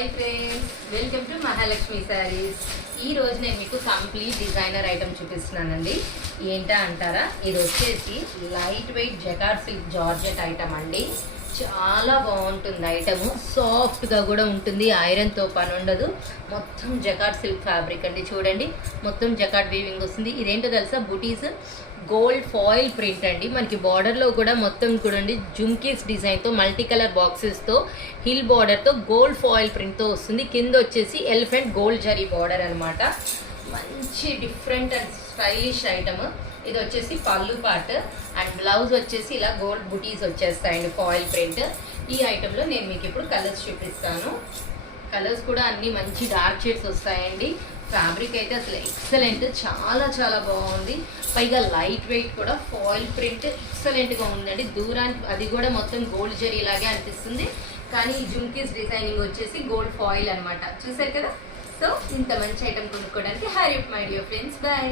Hi friends, welcome to Mahalakshmi saris. ఈ రోజు నేను మీకు కంప్లీట్ డిజైనర్ ఐటమ్ చూపిస్తున్నానండి. ఏంటా అంటారా, ఇది వచ్చేసి light weight jacquard silk georgette item అండి. చాలా బాగుంటుంది ఐటమ్, సాఫ్ట్గా కూడా ఉంటుంది, ఐరన్తో పని ఉండదు. మొత్తం జకార్డ్ సిల్క్ ఫ్యాబ్రిక్ అండి. చూడండి, మొత్తం జకార్డ్ వీవింగ్ వస్తుంది. ఇదేంటో తెలుసా, బుటీస్ గోల్డ్ ఫాయిల్ ప్రింట్ అండి. మనకి బార్డర్లో కూడా మొత్తం చూడండి జుమ్కీస్ డిజైన్తో మల్టీ కలర్ బాక్సెస్తో హిల్ బార్డర్తో గోల్డ్ ఫాయిల్ ప్రింట్తో వస్తుంది. కింద వచ్చేసి ఎలిఫెంట్ గోల్డ్ జరీ బార్డర్ అనమాట. మంచి డిఫరెంట్ అండ్ స్టైలిష్ ఐటమ్. ఇది వచ్చేసి పళ్ళు పార్ట్ అండ్ బ్లౌజ్ వచ్చేసి ఇలా గోల్డ్ బుటీస్ వచ్చేస్తాయండి, ఫాయిల్ ప్రింట్. ఈ ఐటెంలో నేను మీకు ఇప్పుడు కలర్స్ చూపిస్తాను. కలర్స్ కూడా అన్ని మంచి డార్క్ షేడ్స్ వస్తాయండి. ఫ్యాబ్రిక్ అయితే అసలు ఎక్సలెంట్, చాలా చాలా బాగుంది. పైగా లైట్ వెయిట్ కూడా, ఫాయిల్ ప్రింట్ ఎక్సలెంట్గా ఉందండి. దూరానికి అది కూడా మొత్తం గోల్డ్ జరీ లాగే అనిపిస్తుంది, కానీ ఈ జుమ్కీస్ డిజైనింగ్ వచ్చేసి గోల్డ్ ఫాయిల్ అనమాట. చూసారు కదా. సో ఇంత మంచి ఐటమ్ కొనుక్కోవడానికి hurry up my dear friends, bye.